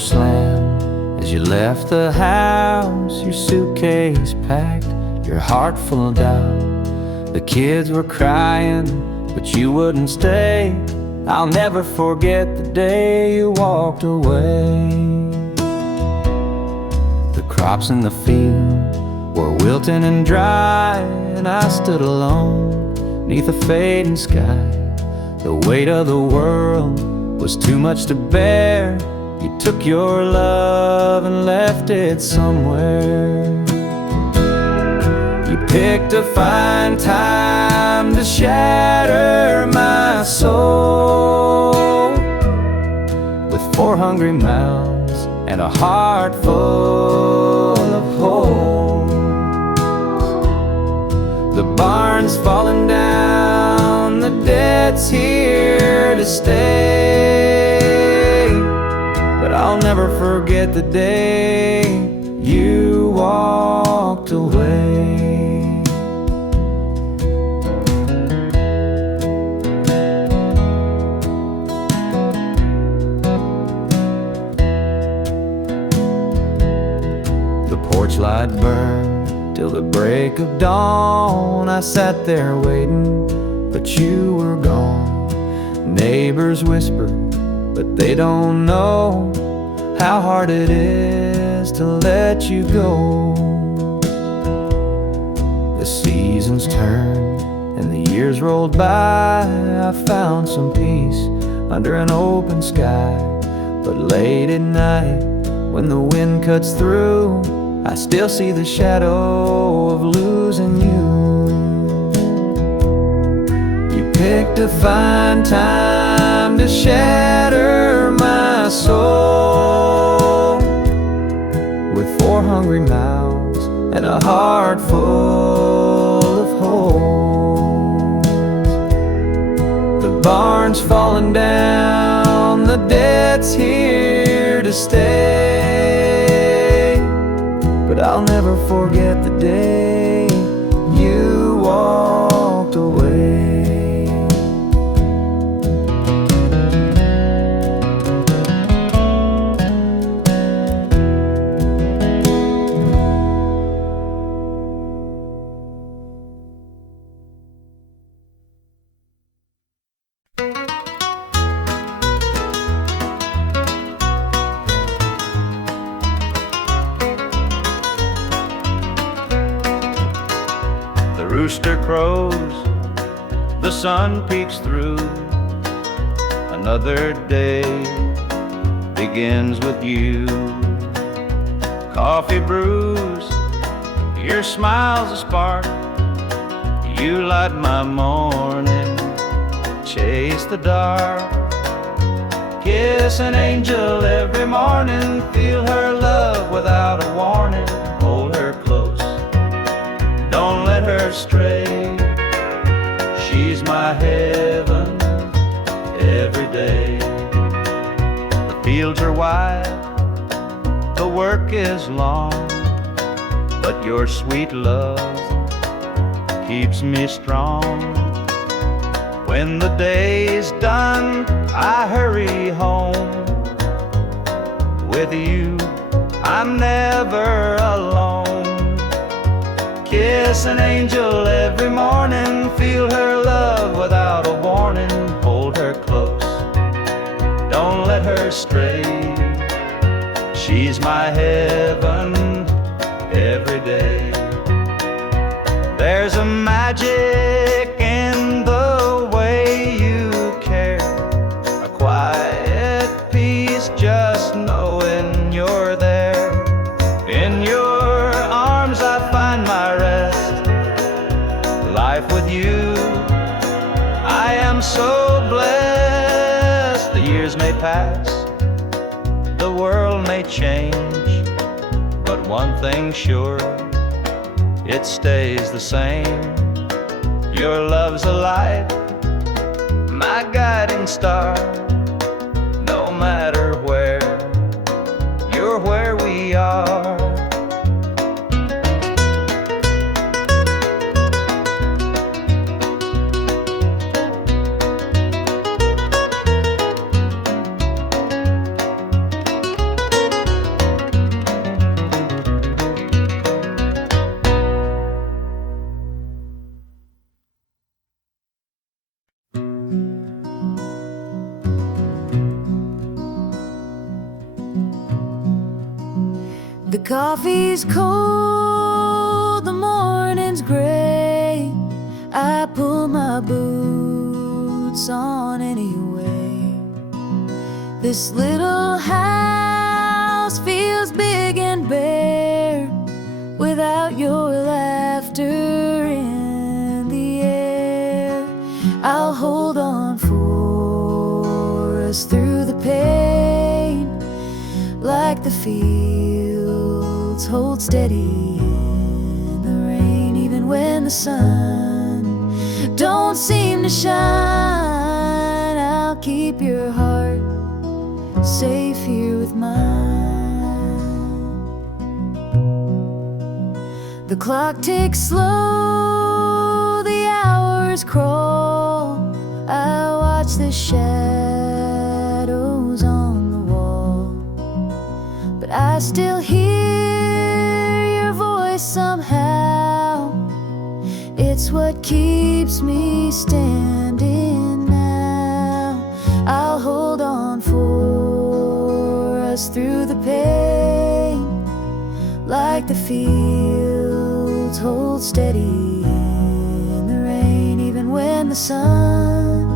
slam as you left the house, your suitcase packed, your heart full of doubt. The kids were crying, but you wouldn't stay. I'll never forget the day you walked away. The crops in the field were wilting and dry, and I stood alone neath a fading sky. The weight of the world was too much to bear. You took your love and left it somewhere. You picked a fine time to shatter my soul with 4 hungry mouths and a heart full of holes. The barn's falling down, the debt's here to stay, but I'll never forget the day you walked away. The porch light burned till the break of dawn. I sat there waiting, but you were gone. Neighbors whispered, but they don't know how hard it is to let you go. The seasons turned and the years rolled by. I found some peace under an open sky, but late at night when the wind cuts through, I still see the shadow of losing you. You picked a fine time to shatter my soul with 4 hungry mouths and a heart full of holes. The barn's falling down, the debt's here to stay, but I'll never forget the day you walked away. The rooster crows, the sun peeks through. Another day begins with you. Coffee brews, your smile's a spark. You light my morning, chase the dark. Kiss an angel every morning, feel her love without a warning. Hold her close, don't let her stray. She's my heaven every day. The fields are wide, the work is long, but your sweet love keeps me strong. When the day's done, I hurry home. With you, I'm never alone. Kiss an angel every morning, feel her love without a warning. Hold her close, don't let her stray. She's my heaven every day. There's a magic in the way you care, a quiet peace just knowing you're there. In your arms I find my rest. Life with you, I am so blessed. The years may pass, the world may change, but one thing's sure, it stays the same. Your love's a light, my guiding star. No matter where, you're where we are. coffee's cold, the morning's gray. I pull my boots on anyway. This little house feels big and bare without your laughter in the air. I'll hold on for us through the pain, like the fields hold steady in the rain. Even when the sun don't seem to shine, I'll keep your heart safe here with mine. The clock ticks slow, the hours crawl. I watch the shadows on the wall, but I still hear your voice somehow. It's what keeps me standing now. I'll hold on for us through the pain, like the fields hold steady in the rain. Even when the sun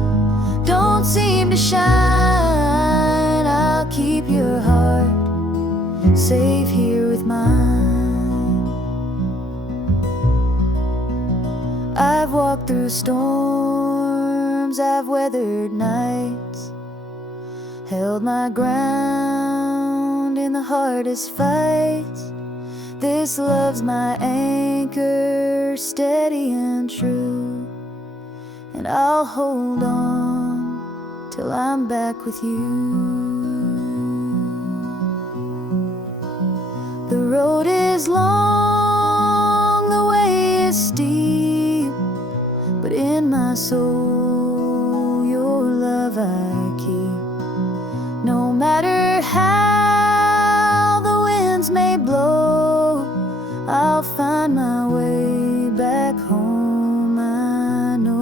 don't seem to shine, I'll keep your heart safe here with mine. I've walked through storms, I've weathered nights, held my ground in the hardest fights. This love's my anchor, steady and true, and I'll hold on till I'm back with you. The road is long, the way is steep, but in my soul your love I keep. No matter how the winds may blow, I'll find my way back home, I know.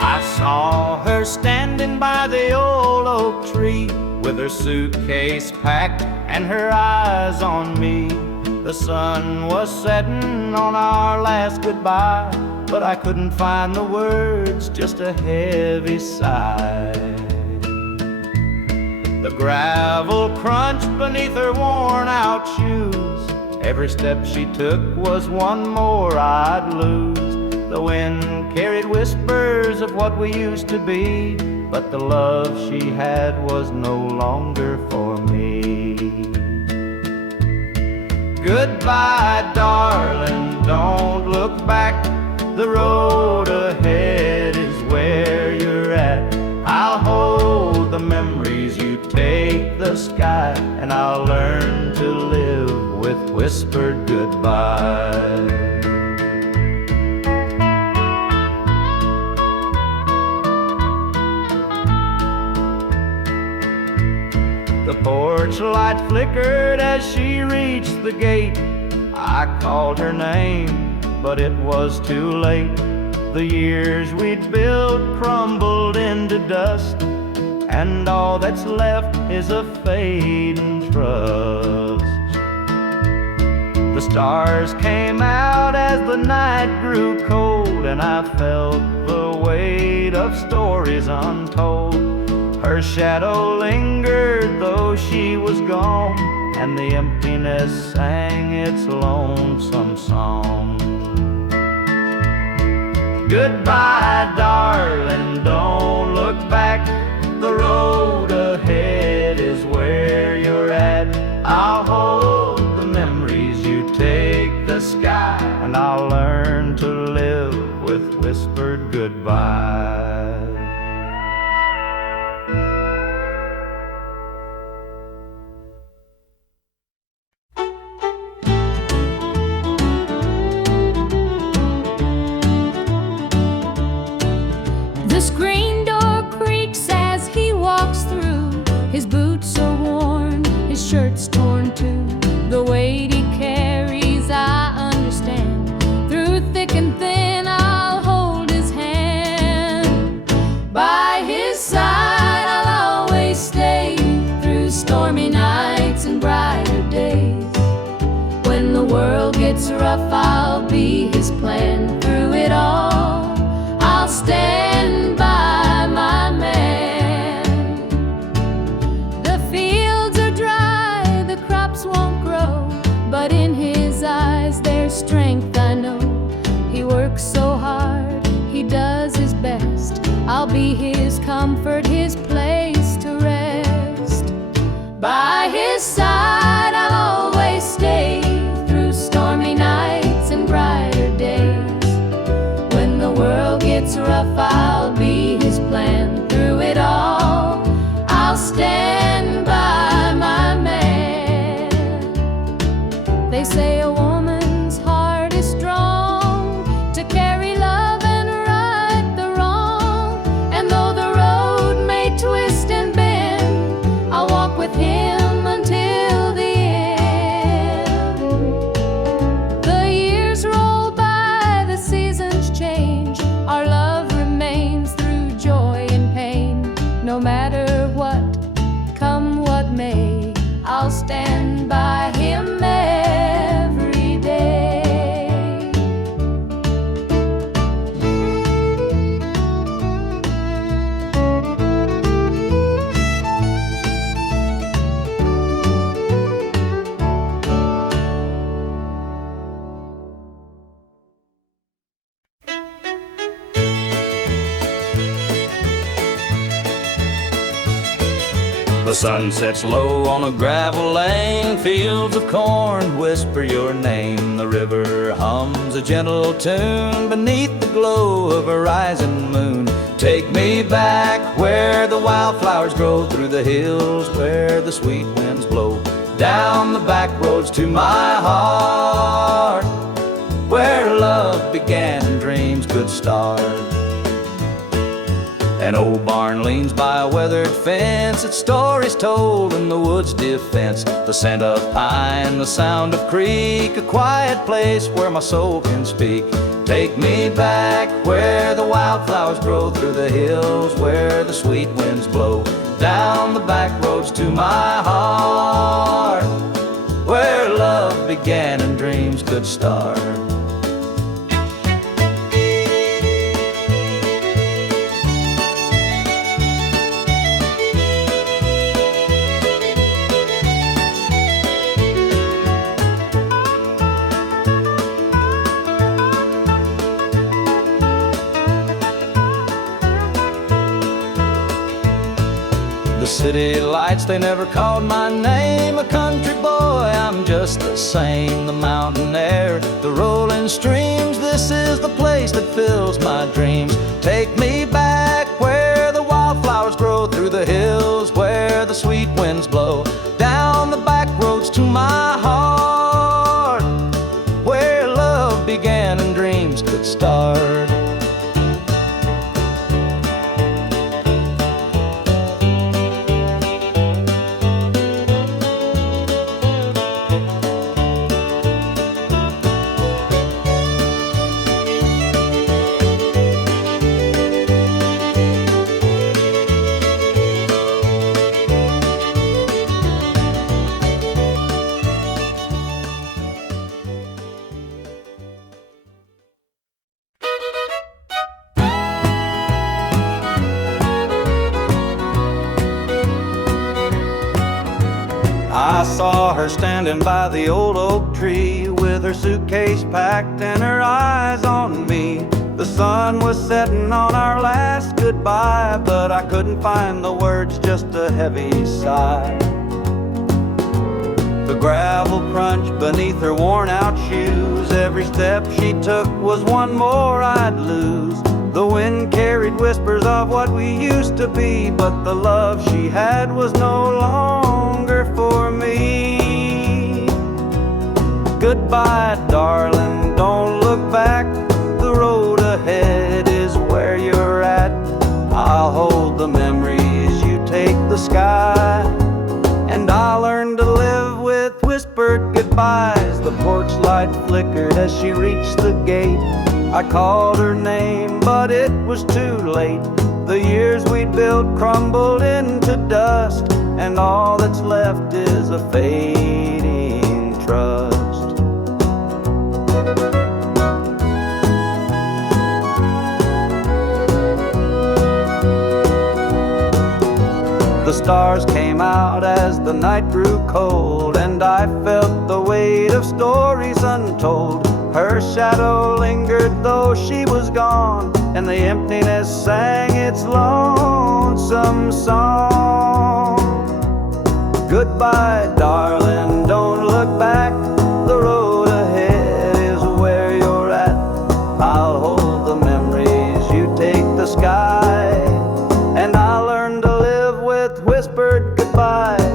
I saw her standing by the old oak tree, with her suitcase packed and her eyes on me. The sun was setting on our last goodbye, but I couldn't find the words, just a heavy sigh. The gravel crunched beneath her worn-out shoes. Every step she took was one more I'd lose. The wind carried whispers of what we used to be, but the love she had was no longer for me. Goodbye, darling, don't look back. The road ahead is where you're at. I'll hold the memories, you take the sky, and I'll learn to live with whispered goodbye. The porch light flickered as she reached the gate. I called her name, but it was too late. The years we'd built crumbled into dust, and all that's left is a fading trust. The stars came out as the night grew cold, and I felt the weight of stories untold. Her shadow lingered though she was gone, and the emptiness sang its lonesome song. Goodbye, darling, don't look back. The road ahead is where you're at. I'll hold the memories you take the sky, and I'll learn to live with whispered goodbye. The screen door creaks as he walks through. His boots are worn, his shirt's torn too. The weight he carries, I understand. Through thick and thin, I'll hold his hand. By his side, I'll always stay. Through stormy nights and brighter days. When the world gets rough, I'll be his plan. Through it all, I'll stand by my man. The fields are dry, the crops won't grow, but in his eyes there's strength, I know. He works so hard, he does his best. I'll be his comfort, his place to rest. By his side I'll always stay. Through stormy nights and brighter days. When the world gets rough, I'll be his plan. Through it all, I'll stand by my man. They say a woman's heart is strong to carry love and right the wrong. And though the road may twist and bend, I'll walk with him until the end. The years roll by, the seasons change. Our love remains through joy and pain. No matter what, come what may, I'll stand by him every day. The sun sets low on a gravel lane. Fields of corn whisper your name. The river hums a gentle tune beneath the glow of a rising moon. Take me back where the wildflowers grow, through the hills where the sweet winds blow, down the back roads to my heart, where love began and dreams could start. An old barn leans by a weathered fence, its stories told in the wood's defense. The scent of pine, the sound of creek, a quiet place where my soul can speak. Take me back where the wildflowers grow, through the hills where the sweet winds blow, down the back roads to my heart, where love began and dreams could start. City lights, they never called my name. A country boy, I'm just the same. The mountain air, the rolling streams, this is the place that fills my dreams. Take me back where the wildflowers grow, through the hills where the sweet winds blow, down the back roads to my heart, where love began and dreams could start. I saw her standing by the old oak tree with her suitcase packed and her eyes on me. The sun was setting on our last goodbye, but I couldn't find the words, just a heavy sigh. The gravel crunched beneath her worn-out shoes. Every step she took was one more I'd lose. The wind carried whispers of what we used to be, but the love she had was no longer for me. Goodbye, darling, don't look back. The road ahead is where you're at. I'll hold the memories, you take the sky. And I learned to live with whispered goodbyes. The porch light flickered as she reached the gate. I called her name, but it was too late. The years we'd built crumbled into dust, and all that's left is a fading trust. The stars came out as the night grew cold, and I felt the weight of stories untold. Her shadow lingered though she was gone, and the emptiness sang its lonesome song. Goodbye, darling, don't look back. The road ahead is where you're at. I'll hold the memories, you take the sky. And I learned to live with whispered goodbyes.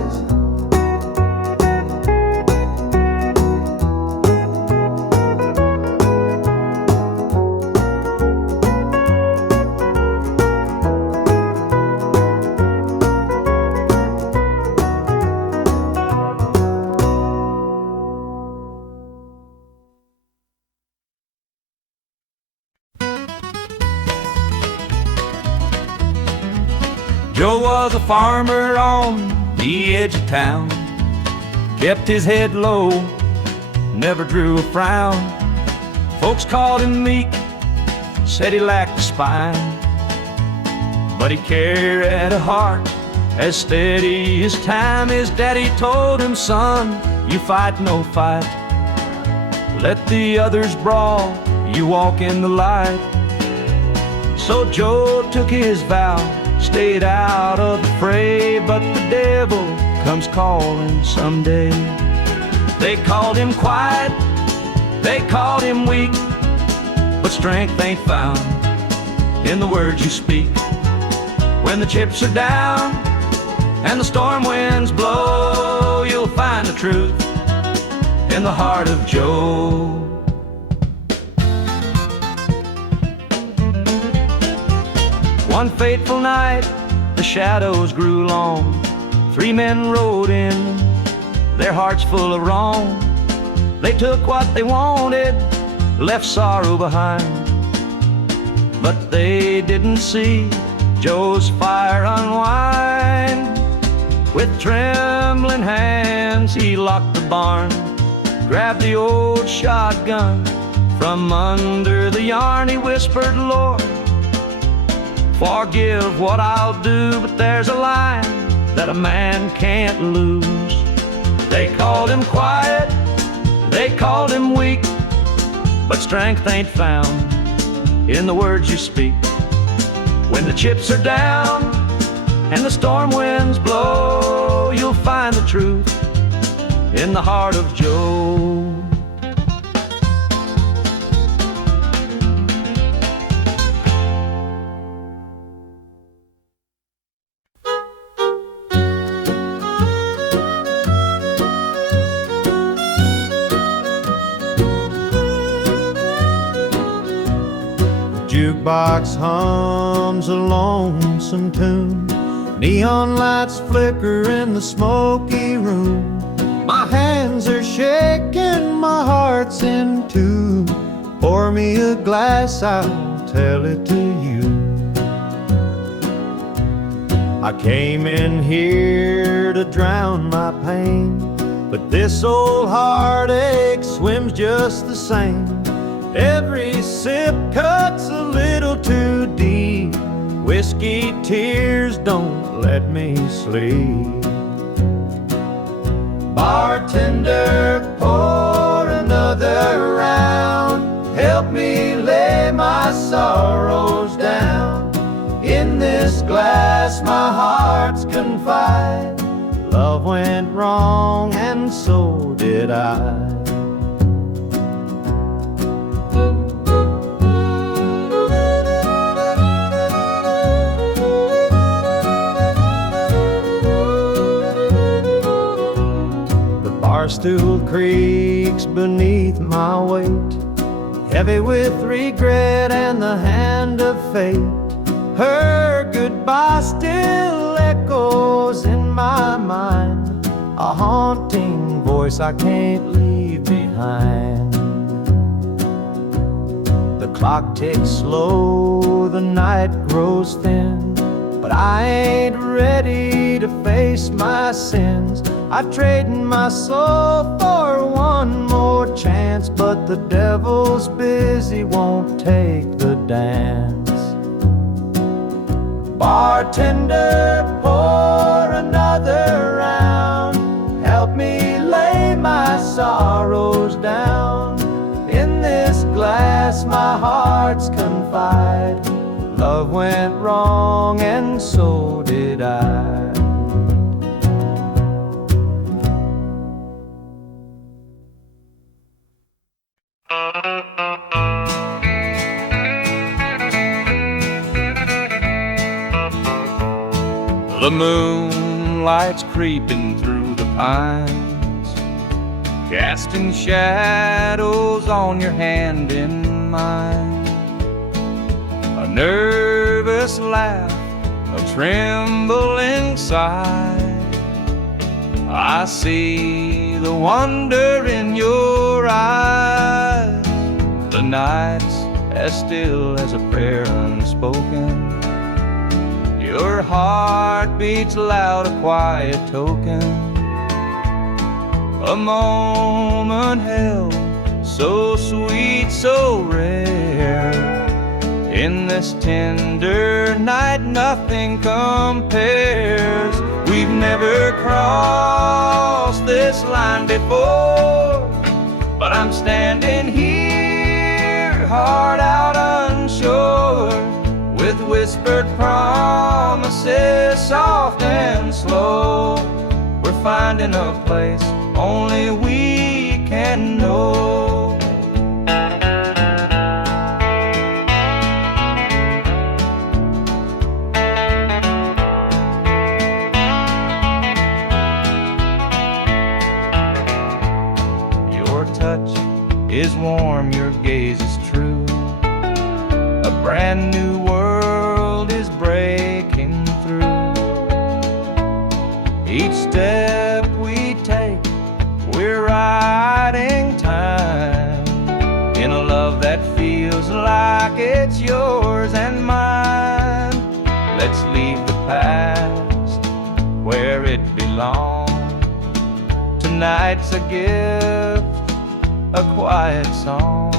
Joe was a farmer on the edge of town, kept his head low, never drew a frown. Folks called him meek, said he lacked a spine, but he carried a heart as steady as time. His daddy told him, son, you fight no fight. Let the others brawl, you walk in the light. So Joe took his vow, stayed out of the fray, but the devil comes calling someday. They called him quiet, they called him weak, but strength ain't found in the words you speak. When the chips are down and the storm winds blow, you'll find the truth in the heart of Joe. One fateful night, the shadows grew long. 3 men rode in, their hearts full of wrong. They took what they wanted, left sorrow behind, but they didn't see Joe's fire unwind. With trembling hands, he locked the barn, grabbed the old shotgun from under the yarn. He whispered, Lord, forgive what I'll do, but there's a line that a man can't lose. They called him quiet, they called him weak, but strength ain't found in the words you speak. When the chips are down and the storm winds blow, you'll find the truth in the heart of Joe. Jukebox hums a lonesome tune, neon lights flicker in the smoky room. My hands are shaking, my heart's in two. Pour me a glass, I'll tell it to you. I came in here to drown my pain, but this old heartache swims just the same. Every sip cuts a little too deep. Whiskey tears don't let me sleep. Bartender, pour another round. Help me lay my sorrows down. In this glass my heart's confide. Love went wrong and so did I. Barstool creaks beneath my weight, heavy with regret and the hand of fate. Her goodbye still echoes in my mind, a haunting voice I can't leave behind. The clock ticks slow, the night grows thin, but I ain't ready to face my sins. I've traded my soul for one more chance, but the devil's busy, won't take the dance. Bartender, pour another round. Help me lay my sorrows down. In this glass my heart's confide. Love went wrong and so did I. The moonlight's creeping through the pines, casting shadows on your hand in mine. A nervous laugh, a trembling sigh. I see the wonder in your eyes. The night's as still as a prayer unspoken. Your heart beats loud, a quiet token. A moment held, so sweet, so rare. In this tender night nothing compares. We've never crossed this line before, but I'm standing here, heart out unsure, with whispered promises, soft and slow. We're finding a place only we can know. Your touch is warm, your gaze is true. A brand new world is breaking through. Each step we take, we're riding time in a love that feels like it's yours and mine. Let's leave the past where it belongs. Tonight's a gift, a quiet song.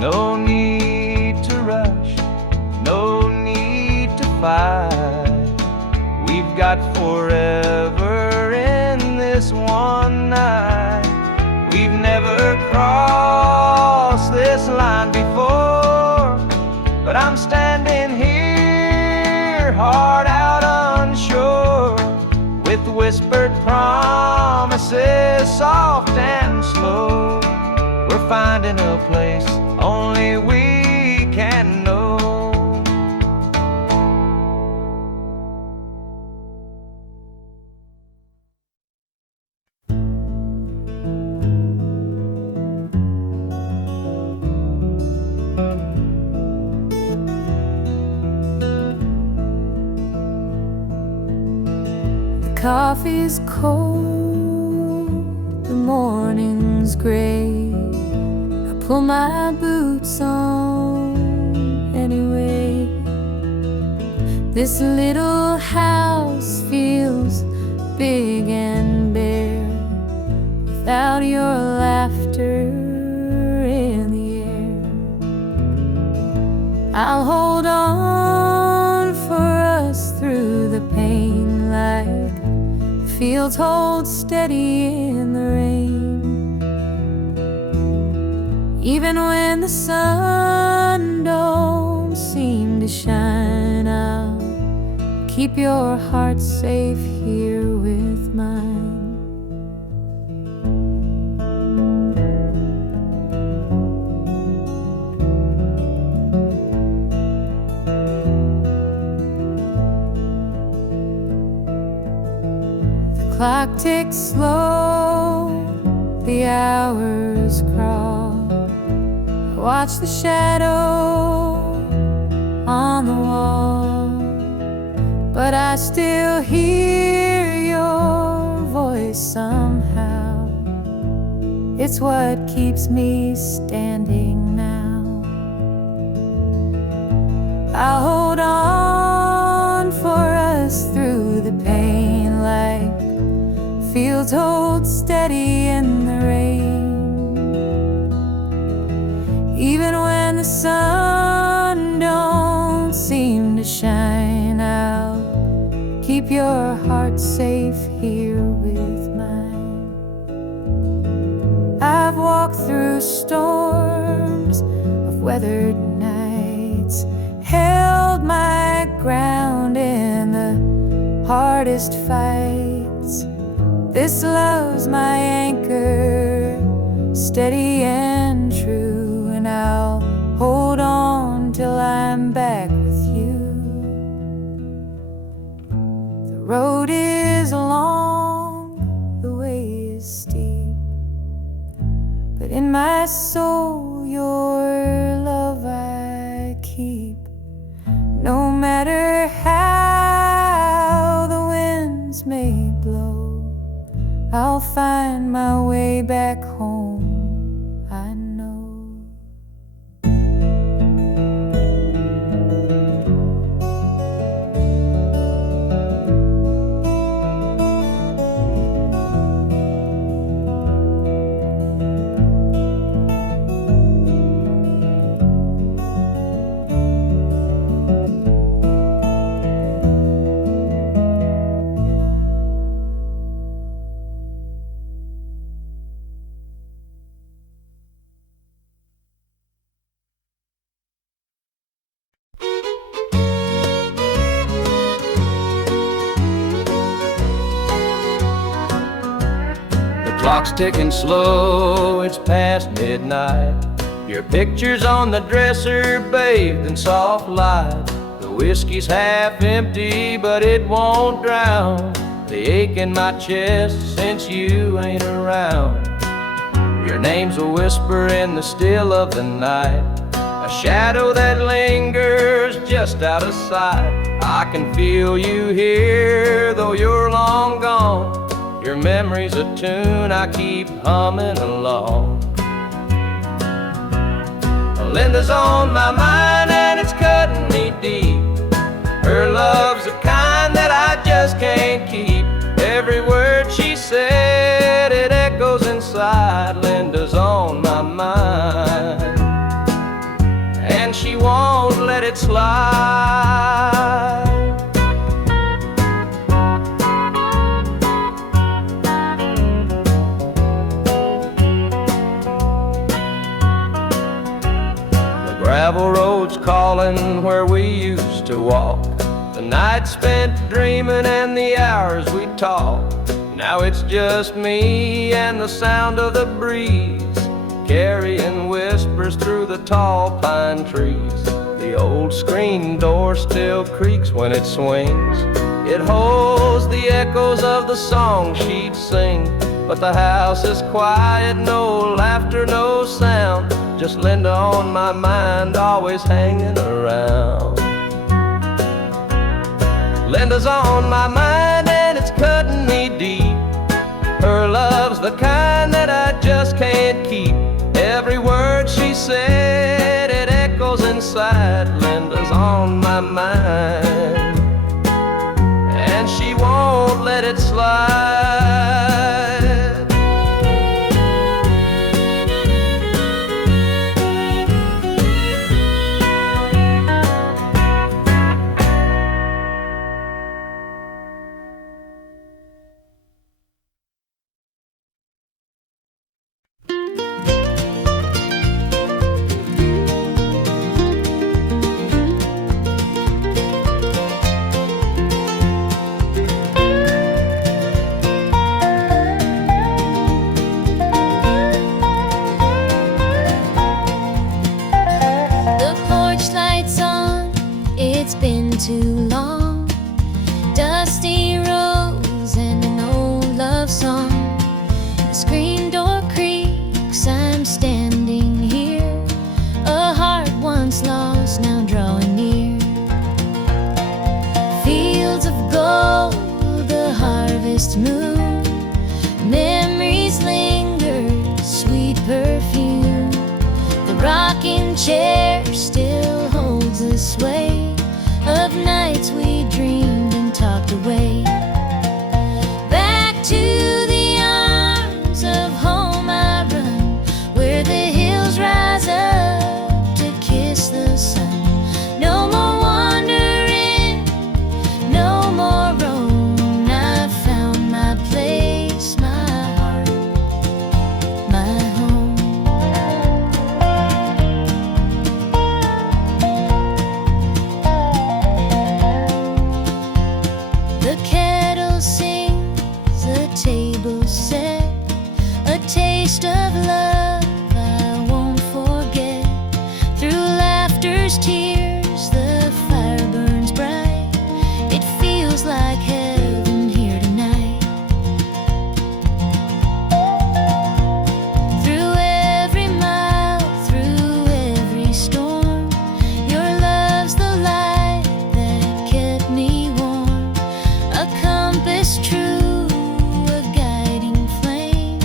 No need to rush, no need to fight. We've got forever in this one night. We've never crossed this line before, but I'm standing here, heart out unsure, with whispered promises, soft and slow. We're finding a place only we can know. The coffee's cold, the morning's gray. Pull my boots on anyway. This little house feels big and bare without your laughter in the air. I'll hold on for us through the pain like fields hold steady in the rain. Even when the sun don't seem to shine, I'll keep your heart safe here with mine. Clock ticks slow, the hours crawl. I watch the shadow on the wall, but I still hear your voice somehow. It's what keeps me standing now. I'll hold on for us through the pain, like fields hold steady in the rain. Even when the sun don't seem to shine, I'll keep your heart safe here with mine. I've walked through storms of weathered nights, held my ground in the hardest fights. This love's my anchor, steady and true, and I'll hold on till I'm back with you. The road is long, the way is steep, but in my soul your love I keep. No matter how the winds may blow, I'll find my way back home, I know. Clock's ticking slow, it's past midnight. Your picture's on the dresser, bathed in soft light. The whiskey's half empty, but it won't drown the ache in my chest since you ain't around. Your name's a whisper in the still of the night, a shadow that lingers just out of sight. I can feel you here, though you're long gone. Your memory's a tune I keep humming along. Linda's on my mind and it's cutting me deep. Her love's the kind that I just can't keep. Every word she said, it echoes inside. Linda's on my mind, and she won't let it slide. Gravel roads calling where we used to walk, the nights spent dreaming and the hours we talked. Now it's just me and the sound of the breeze, carrying whispers through the tall pine trees. The old screen door still creaks when it swings. It holds the echoes of the song she'd sing, but the house is quiet, no laughter, no sound. Just Linda on my mind, always hanging around. Linda's on my mind and it's cutting me deep. Her love's the kind that I just can't keep. Every word she said, it echoes inside. Linda's on my mind, and she won't let it slide. too long. Dusty roads and an old love song. The screen door creaks, I'm standing here. A heart once lost, now drawing near. Fields of gold, the harvest moon. Memories linger, sweet perfume. The rocking chair still holds the sway of nights we dreamed and talked away. Back to the arms of home I run, where the hills rise up to kiss the sun. No more wandering, no more roam. I've found my place, my heart, my home. The kettle sings, the table set, a taste of love I won't forget. Through laughter's tears, the fire burns bright. It feels like heaven here tonight. Through every mile, through every storm, your love's the light that kept me warm. A compass true, a guiding flame.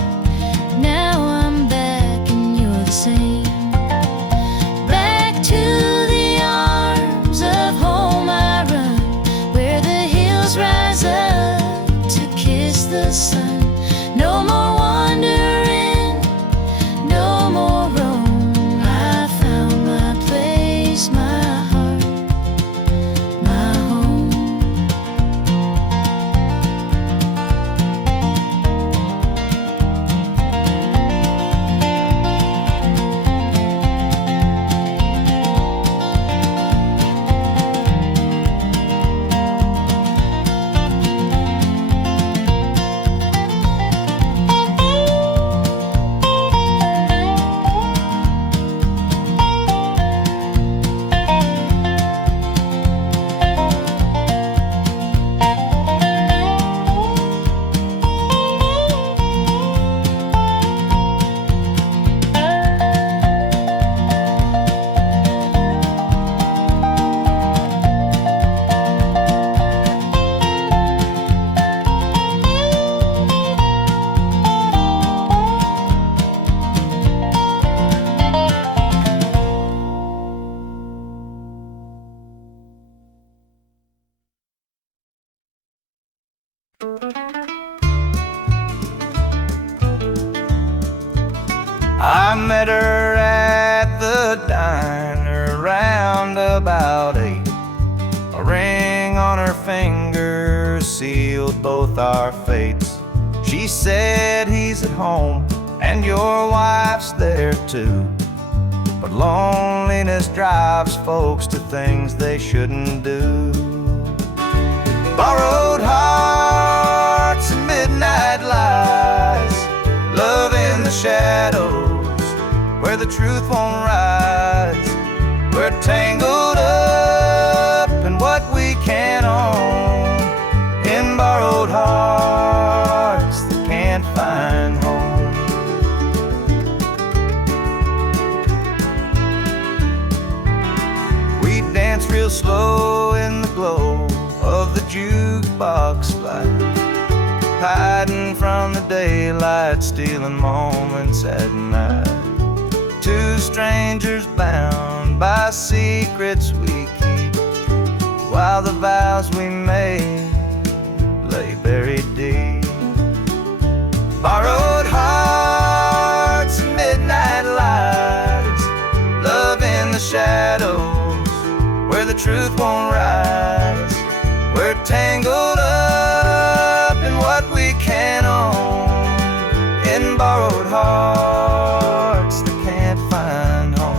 Now I'm back and you're the same. Back to the arms of home I run, where the hills rise up to kiss the sun. No more wandering, no more roam. I found my place, my heart, my home. I met her at the diner round about 8. A ring on her finger sealed both our fates. She said he's at home and your wife's there too, but loneliness drives folks to things they shouldn't do. Borrowed hearts and midnight lies, love in the shadows where the truth won't rise. We're tangled up in what we can't own, in borrowed hearts that can't find home. We dance real slow in the glow of the jukebox light, hiding from the daylight, stealing moments at night. Two strangers bound by secrets we keep, while the vows we made lay buried deep. Borrowed hearts and midnight lights, love in the shadows where the truth won't rise. We're tangled up in what we can't own, in borrowed hearts that can't find home.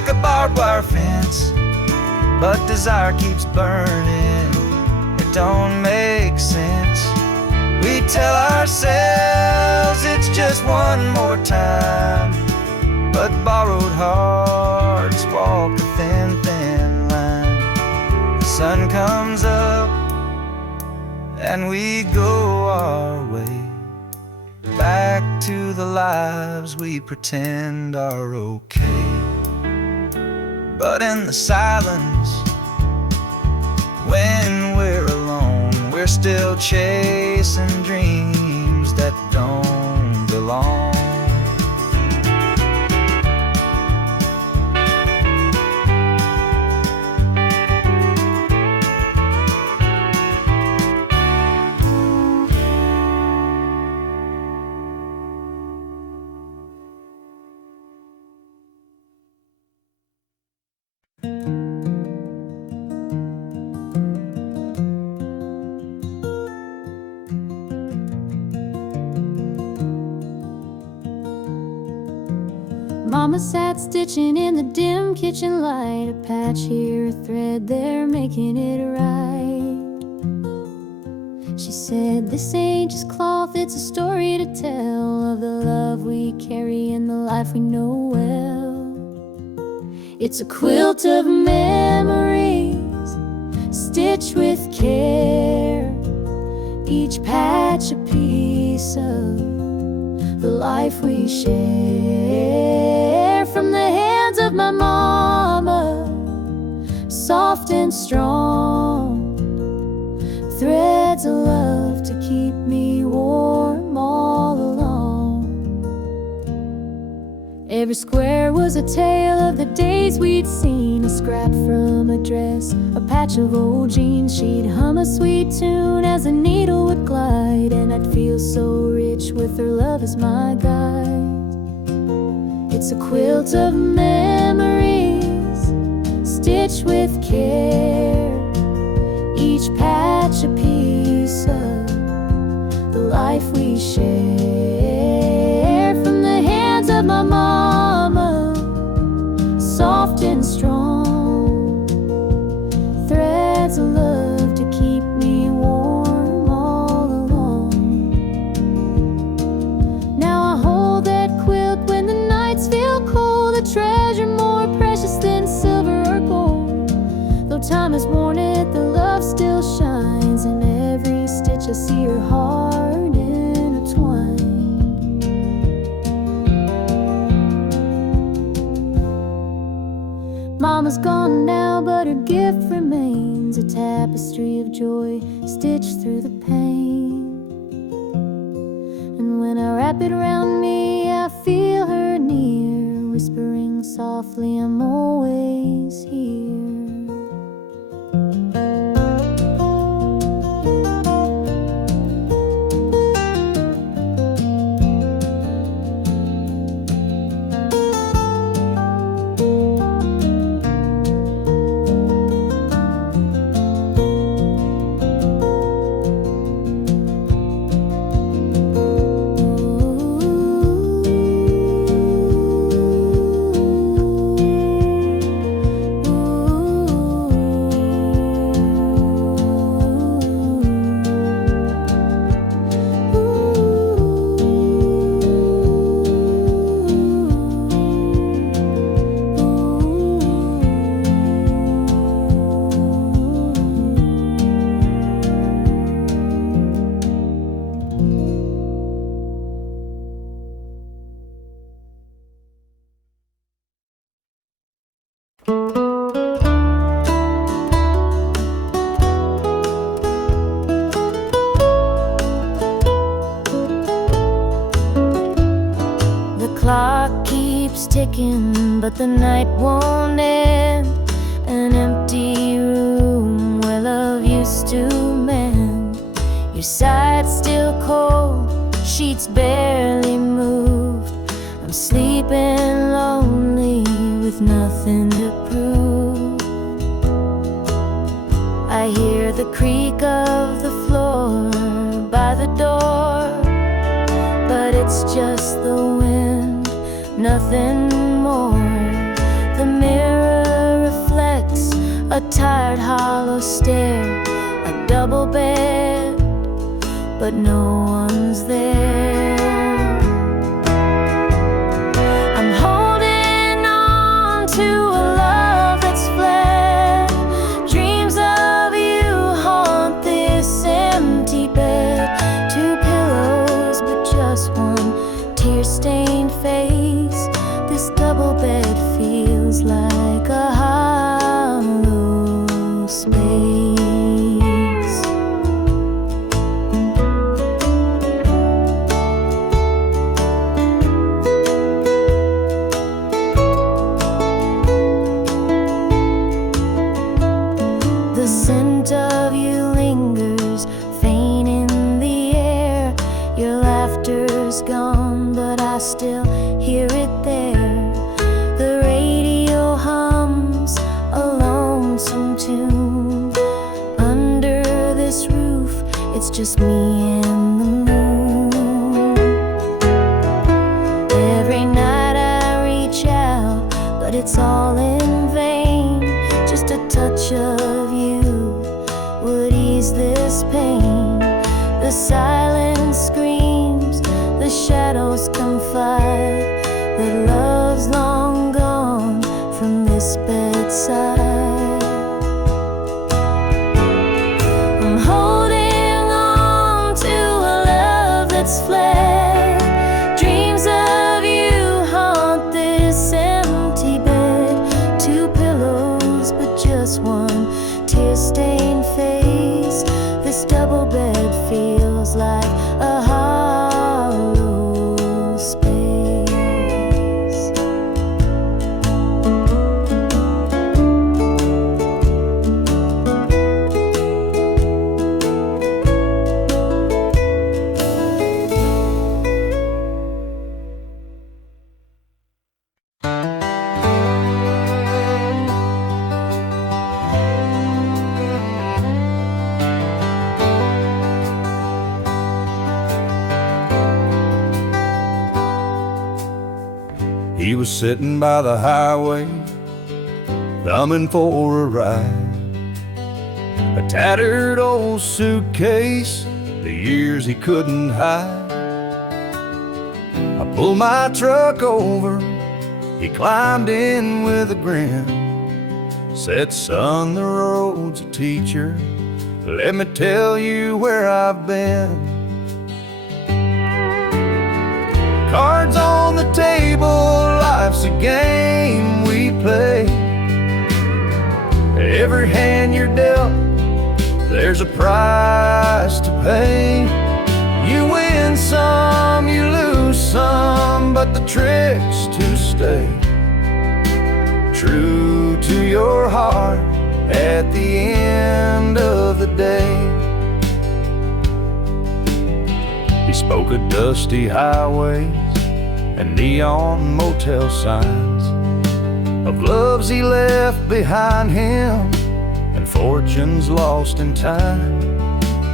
like a barbed wire fence, but desire keeps burning. It don't make sense. We tell ourselves it's just one more time, but borrowed hearts walk a thin, thin line. The sun comes up and we go our way, back to the lives we pretend are okay. But in the silence, when we're alone, we're still chasing dreams that don't belong. Mama sat stitching in the dim kitchen light, a patch here, a thread there, making it right. She said, this ain't just cloth, it's a story to tell of the love we carry and the life we know well. It's a quilt of memories, stitched with care, each patch a piece of the life we share. From the hands of my mama, soft and strong, threads of love to keep me warm all along. Every square was a tale of the days we'd seen, a scrap from a dress, a patch of old jeans. She'd hum a sweet tune as a needle would glide, and I'd feel so rich with her love as my guide. It's a quilt of memories, stitched with care, each patch a piece of the life we share. From the hands of my mama, soft and strong, threads of love to keep me warm all along. Now I hold that quilt when the nights feel cold, a treasure more precious than silver or gold. Though time has worn it, the love still shines. In every stitch I see her heart intertwined. Mama's gone now, but her gift remains, a tapestry of joy stitched through the pain. And when I wrap it around me, I feel her near, whispering softly, I'm always here. But the night won't end. An empty room where love used to mend. Your side's still cold, sheets barely moved. I'm sleeping lonely with nothing to prove. I hear the creak of the floor by the door, but it's just the wind, nothing more. The a tired hollow stare, a double bed, but no one's there. I'm holding on to a love that's fled. Dreams of you haunt this empty bed. Two pillows, but just one tear-stained face. This double bed feels like a hollow space. The scent of you lingers, faint in the air. Your laughter's gone, but I still hear it there. The radio hums a lonesome tune. Under this roof, it's just me and the moon. Every night I reach out, but it's all in vain. Just a touch of you would ease this pain. The silence screams, the shadows confide that love's long gone from this bedside. I'm holding on to a love that's fled. Dreams of you haunt this empty bed. Two pillows, but just one tear-stained face. This double bed feels like a hollow space. He was sitting by the highway, thumbing for a ride. A tattered old suitcase, the years he couldn't hide. I pulled my truck over, he climbed in with a grin. Said, son, the road's a teacher, let me tell you where I've been. Cards on the table, life's a game we play. Every hand you're dealt, there's a price to pay. You win some, you lose some, but the trick's to stay true to your heart at the end of the day. He spoke of dusty highways and neon motel signs, of loves he left behind him and fortunes lost in time.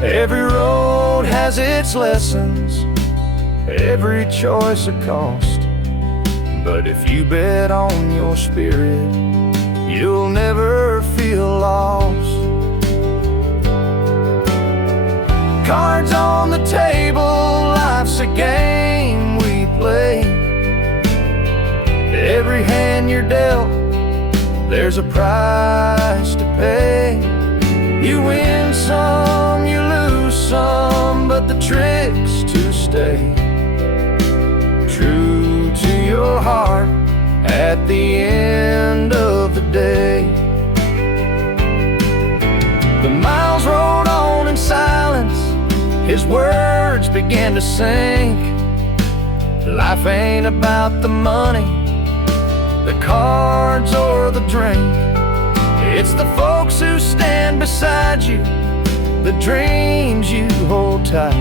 Every road has its lessons, every choice a cost, but if you bet on your spirit, you'll never feel lost. Cards on the table, life's a game we play. Every hand you're dealt, there's a price to pay. You win some, you lose some, but the trick's to stay true to your heart at the end of the day. The miles rolled on in silence, his words began to sink. Life ain't about the money, the cards or the drink. It's the folks who stand beside you, the dreams you hold tight,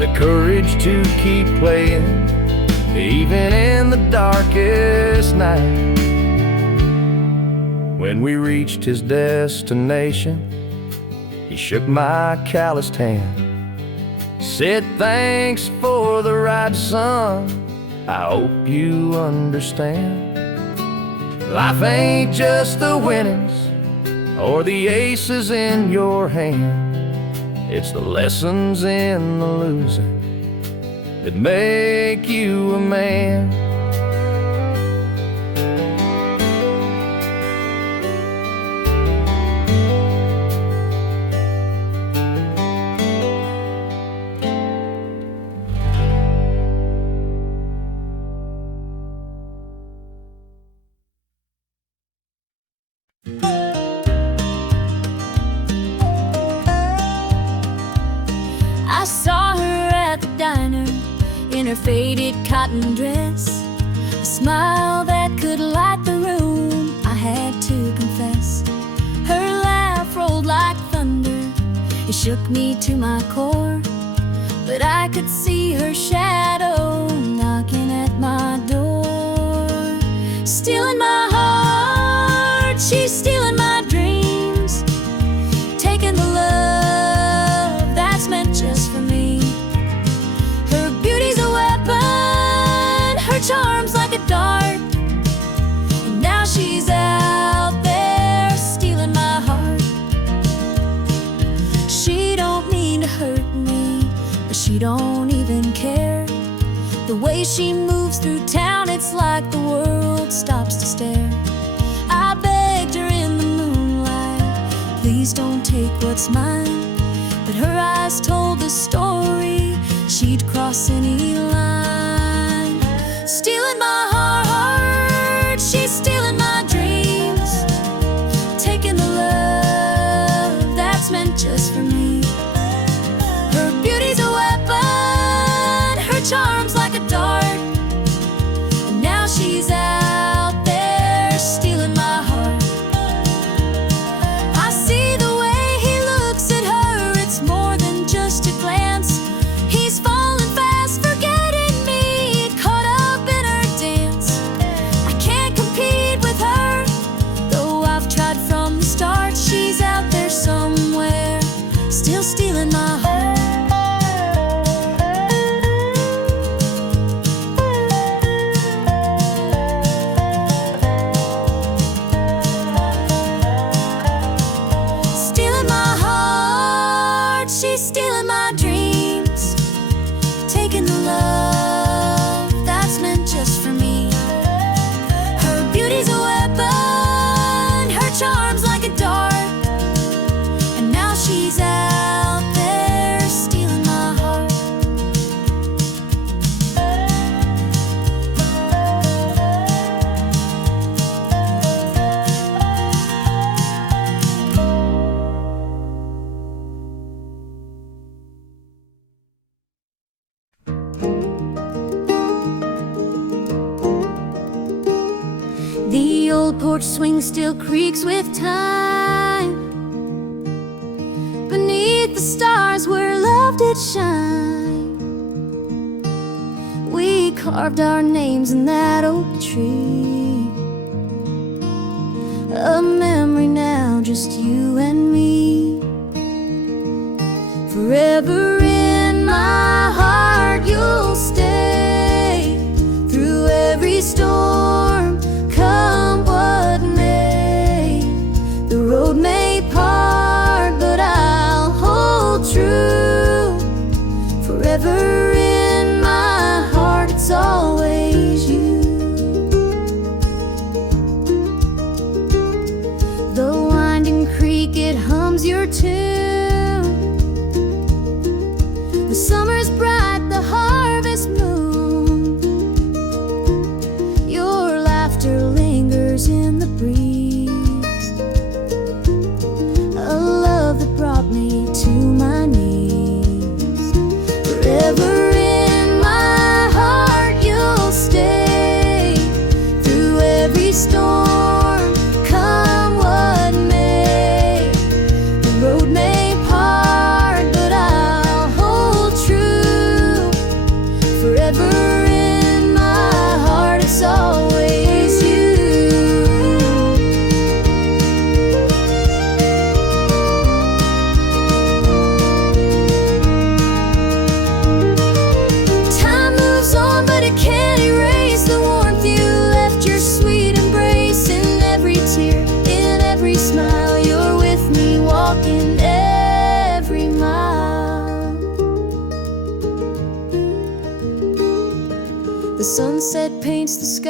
the courage to keep playing even in the darkest night. When we reached his destination, he shook my calloused hand, said, thanks for the ride, son, I hope you understand. Life ain't just the winnings or the aces in your hand. It's the lessons in the losing that make you a man. I saw her at the diner in her faded cotton dress, a smile that could light the room, I had to confess. Her laugh rolled like thunder, it shook me to my core, but I could see her shadow knocking at my door. Stealing my heart, she's stealing my dreams, taking the love that's meant just for me. Her beauty's a weapon, her charm's like a dart, and now she's out there stealing my heart. She don't mean to hurt me, but she don't even care. The way she moves through town, it's like the world stops to stare. I begged her in the moonlight, please don't take what's mine, but her eyes told the story, she'd cross any line. Stealing my heart, she's stealing my dreams, taking the love that's meant just for me. Her beauty's a weapon, her charm's like a dart, and now she's out there stealing my heart. I see the way he looks at her, it's more than just a glance. He's falling fast, forgetting me, caught up in her dance. I can't compete with her, though I've tried from the start. She's out there somewhere, still stealing my heart. Stealing my heart, she's stealing my dreams, taking the love that's meant just for me. Her beauty's a weapon, her charm's like a dart, and now she's out there stealing my heart. The old porch swing still creaks with time, beneath the stars where love did shine. We carved our names in that oak tree, a memory now, just you and me. Forever in my heart you'll stay, through every storm, come what may. The road may part, but I'll hold true. Forever in my heart, it's always you. The winding creek, it hums your tune. The summer's bright, the harvest moon. Your laughter lingers in the breeze, a love that brought me to my knees. Forever in my heart you'll stay, through every storm, come what may. The road may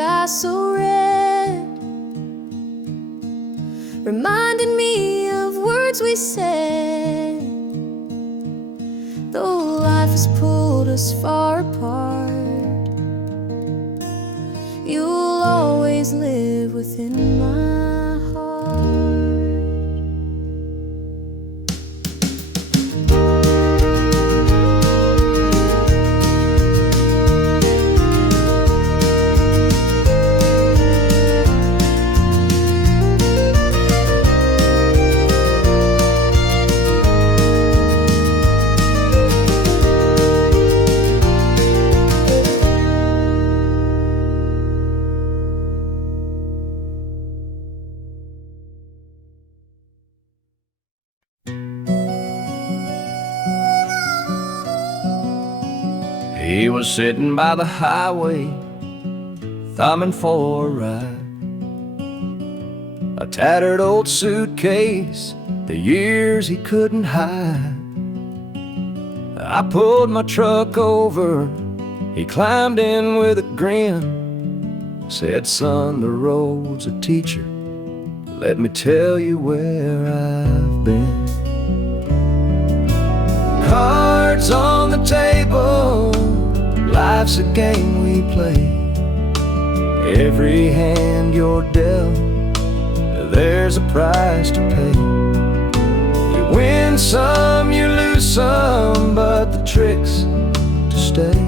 sky so red, reminding me of words we said. Though life has pulled us far apart, you'll always live within my heart. He was sitting by the highway, thumbing for a ride. A tattered old suitcase, the years he couldn't hide. I pulled my truck over, he climbed in with a grin. Said, son, the road's a teacher, let me tell you where I've been. Cards on the table, life's a game we play. Every hand you're dealt, there's a price to pay. You win some, you lose some, but the trick's to stay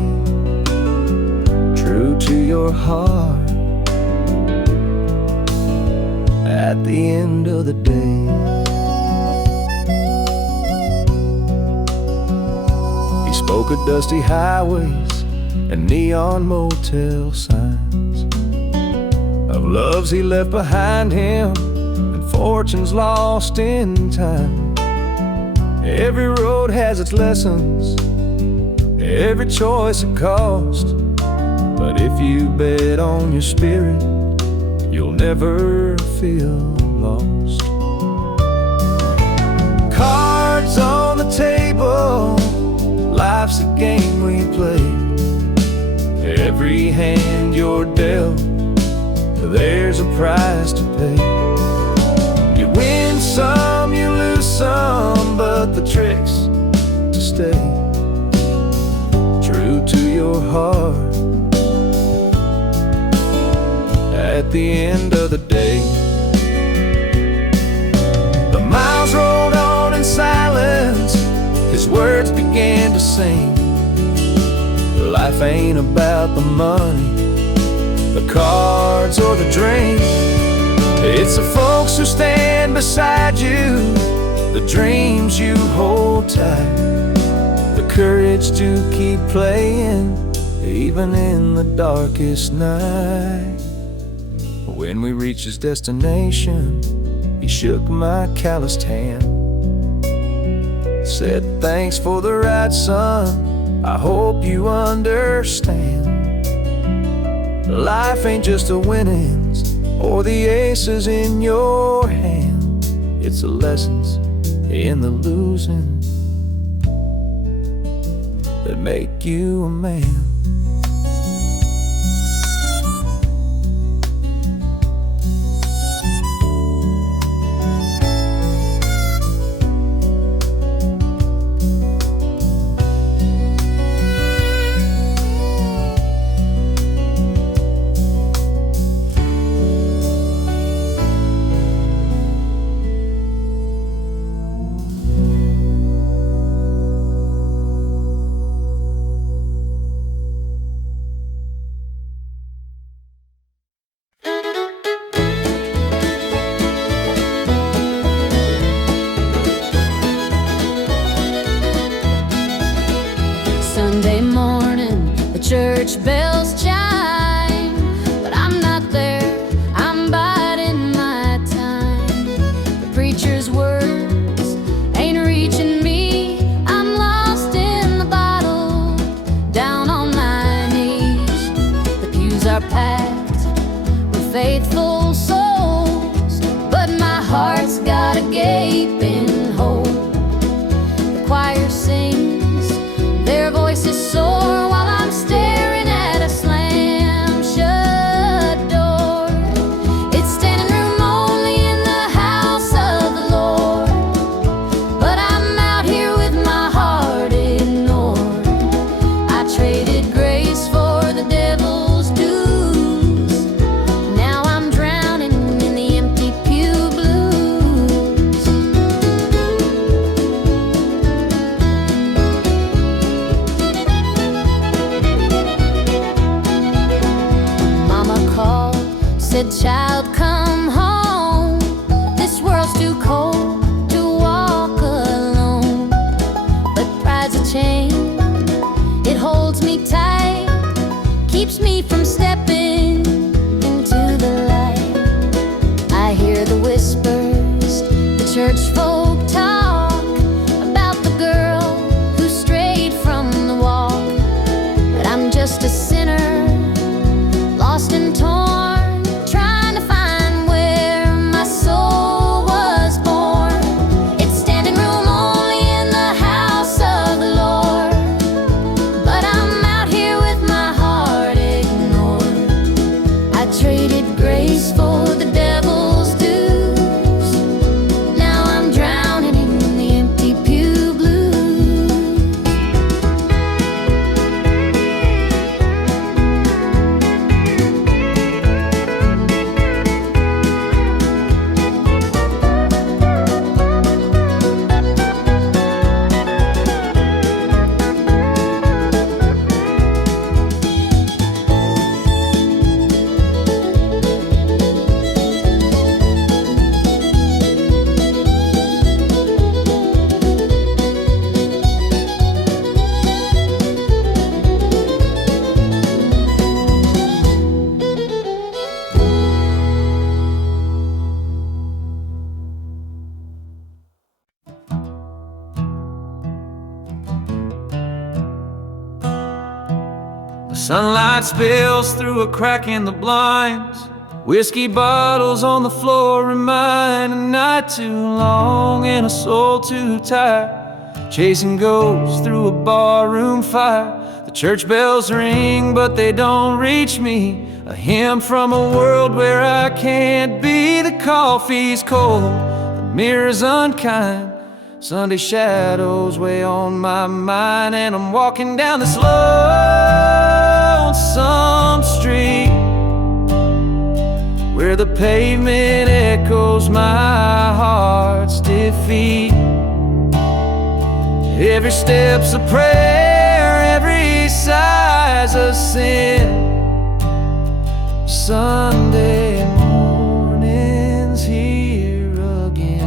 true to your heart at the end of the day. He spoke of dusty highways and neon motel signs, of loves he left behind him and fortunes lost in time. Every road has its lessons, every choice a cost, but if you bet on your spirit, you'll never feel lost. Cards on the table, life's a game we play. Every hand you're dealt, there's a price to pay. You win some, you lose some, but the trick's to stay true to your heart at the end of the day. The miles rolled on in silence, his words began to sing. Life ain't about the money, the cards or the drink. It's the folks who stand beside you, the dreams you hold tight, the courage to keep playing even in the darkest night. When we reached his destination, he shook my calloused hand, said, thanks for the ride, son, I hope you understand. Life ain't just the winnings or the aces in your hand, it's the lessons in the losing that make you a man. Sunday morning, the church bells chime, but I'm not there, I'm biding my time. The preacher's words ain't reaching me, I'm lost in the bottle, down on my knees. The pews are packed with faithful souls, but my heart's got a gaping hole. The choir sings, their voices soar while I'm staring at a slam-shut Sunlight spills through a crack in the blinds. Whiskey bottles on the floor remind a night too long and a soul too tired, chasing ghosts through a barroom fire. The church bells ring, but they don't reach me. A hymn from a world where I can't be. The coffee's cold, the mirror's unkind. Sunday shadows weigh on my mind, and I'm walking down this lonesome street where the pavement echoes my heart's defeat. Every step's a prayer, every sigh's a sin. Sunday morning's here again.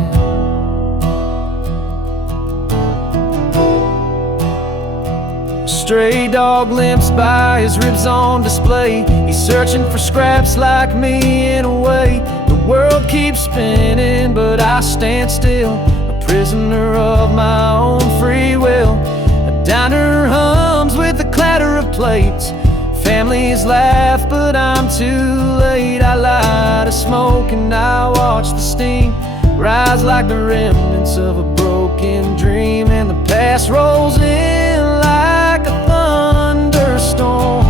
A stray dog limps by, his ribs on display. He's searching for scraps like me in a way. The world keeps spinning, but I stand still, a prisoner of my own free will. A diner hums with the clatter of plates. Families laugh, but I'm too late. I light a smoke and I watch the steam rise like the remnants of a broken dream. And the past rolls in like a thunderstorm.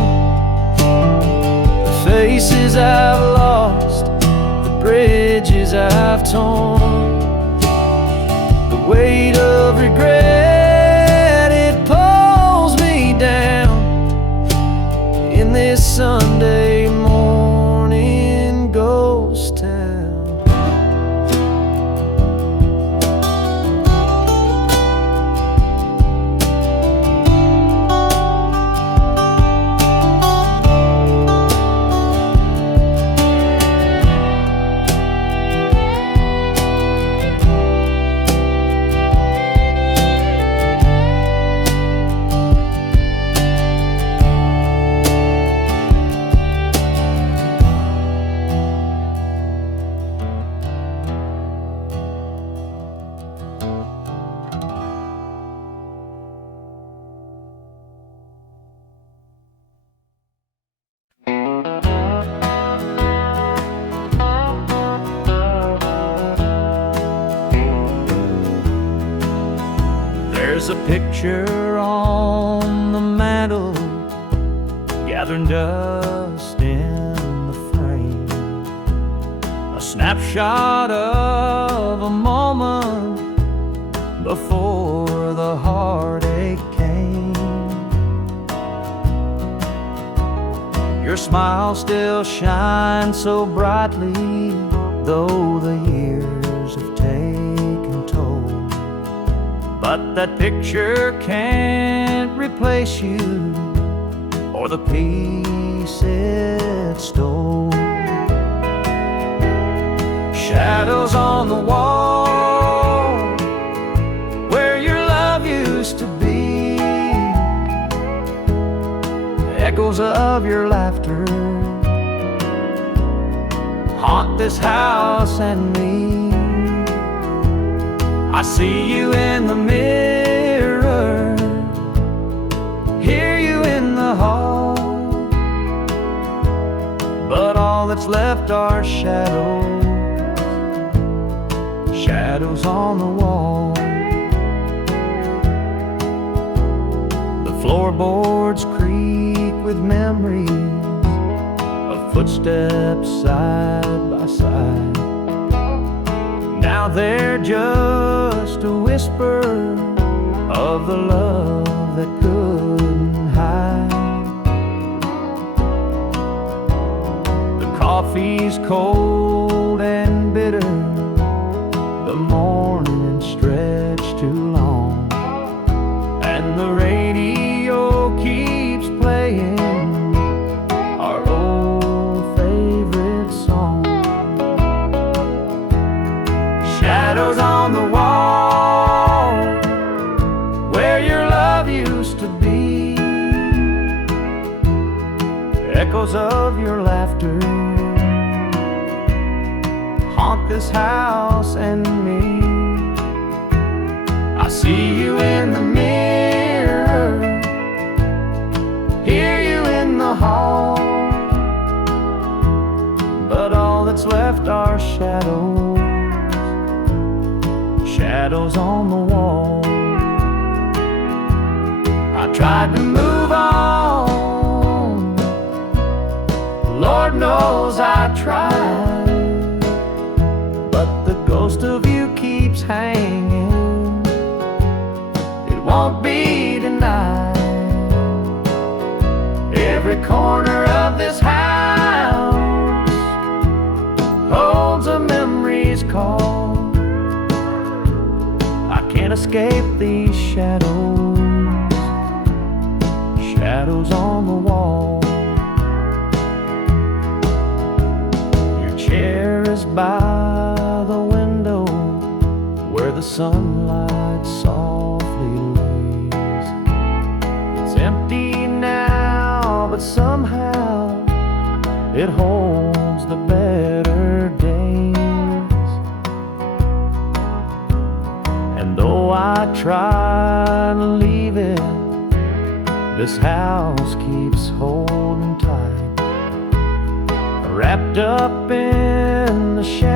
The faces I've lost, the bridges I've torn, the weight of regret, it pulls me down in this Sunday morning ghost town. There's a picture on the mantle, gathering dust in the frame. A snapshot of a moment before the heartache came. Your smile still shines so brightly, though the years have taken toll. But that picture can't replace you or the peace it stole. Shadows on the wall where your love used to be, echoes of your laughter haunt this house and me. I see you in the mirror, hear you in the hall, but all that's left are shadows, shadows on the wall. The floorboards creak with memories of footsteps side by side. Now they're just a whisper of the love that couldn't hide. The coffee's cold and bitter, the morning stretched too long, and the radio keeps playing our old favorite song. Shadows on the wall where your love used to be, echoes of your laughter haunt this house and me. I see you in the mirror, hear you in the are shadows, shadows on the wall. I tried to move on, Lord knows I tried, but the ghost of you keeps hanging, it won't be denied. Every corner of this house holds a memory's call. I can't escape these shadows, shadows on the wall. Your chair is by the window where the sunlight softly lays. It's empty now, but somehow it holds the better days. And though I try to leave it, this house keeps holding tight, wrapped up in the shadows.